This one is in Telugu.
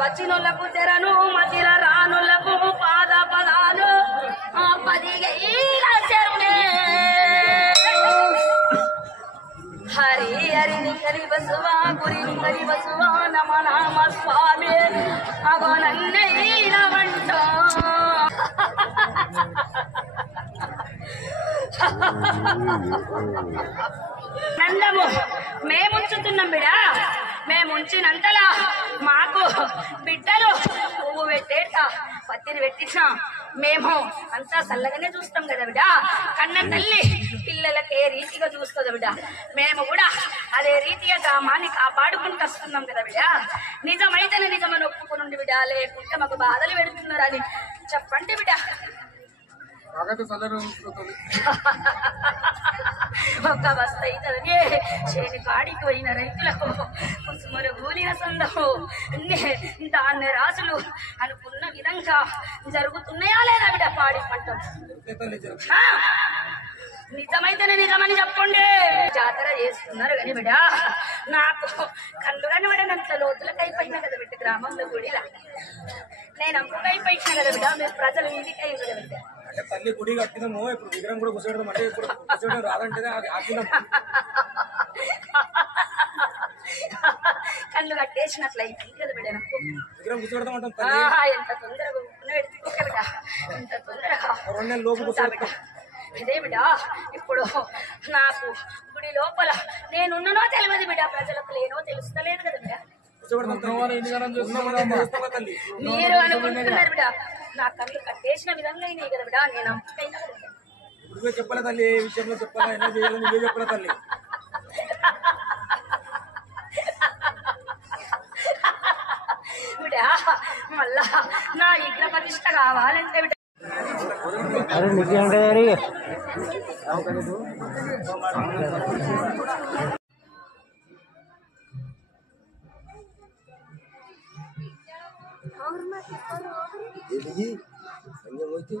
వచ్చినోళ్లకు తెరను మతిల రానులకు పాద పదాలు హరి హరి నింగరి బసువా గురి నింగరి బసువా నమ నామ స్వామి అగో నన్నైన వంట నందము మేముంచుతున్నాం బిడా మేముంచినంతలా మాకు బిడ్డలు పువ్వు పెట్టేట పత్తిని పెట్టించా మేము అంతా చల్లగానే చూస్తాం కదా బిడ్డ కన్న తల్లి పిల్లలకే రీతిగా చూస్తుంది బిడ్డ మేము కూడా అదే రీతిగా గ్రామాన్ని కాపాడుకుంటూ వస్తున్నాం కదా బిడ్డ నిజమైతేనే నిజమని ఒప్పుకుని బిడ్డ లేకుంటే మాకు బాధలు పెడుతున్నారని చెప్పండి బిడ్డ ఒక బస్త అవుతుంది చేని కాడికి పోయిన రైతులకు కుసుమరు కూలిన సందము దాన్ని రాసులు అనుకున్న విధంగా జరుగుతున్నాయా లేదా బిడ్డ పాడి పంటలు నిజమైతేనే నిజమని చెప్పండి జాతర చేస్తున్నారు కానీ బిడ్డ నాకు కళ్ళు కనబడినంత లోతులకు అయిపోయినా కదా బిడ్డ గ్రామంలో గుడిలా నేను అప్పుకైపోయినా కదా బిడ్డ మీరు ప్రజలు ఇంటికి అయింది కదా బిడ్డ అంటే తల్లి గుడి కట్టినాము ఇప్పుడు విగ్రహం కూడా కూర్చోవడం అంటే ఇప్పుడు కూర్చోవడం రాదంటేనే అది ఆకినాం కళ్ళు కట్టేసినట్లు అయిపోయింది కదా బిడ్డ నాకు విగ్రహం కూర్చోవడం అంటాం ఎంత తొందరగా పెట్టుకోగలగా ఎంత తొందరగా 2 నెలల లోపు అదే బిడ్డ ఇప్పుడు నాకు గుడి లోపల నేనున్ననో తెలియదు బిడ్డ ప్రజలకు లేనో తెలుస్తలేదు కదా బిడ్డ మీరు అనుకుంటున్నారు బిడ్డ నా కళ్ళు కట్టేసిన విధంగా అయినాయి కదా బిడ్డ నేను అమ్మకైనా నువ్వే చెప్పలే తల్లి ఏ విషయంలో చెప్పాలా ఎలా చేయాలి నువ్వే చెప్పలే తల్లి బిడ్డ మళ్ళా నా విగ్రహ ప్రతిష్ట కావాలంటే బిడ్డ अरे नीचे हटे जा रही है ये भी हंगे होती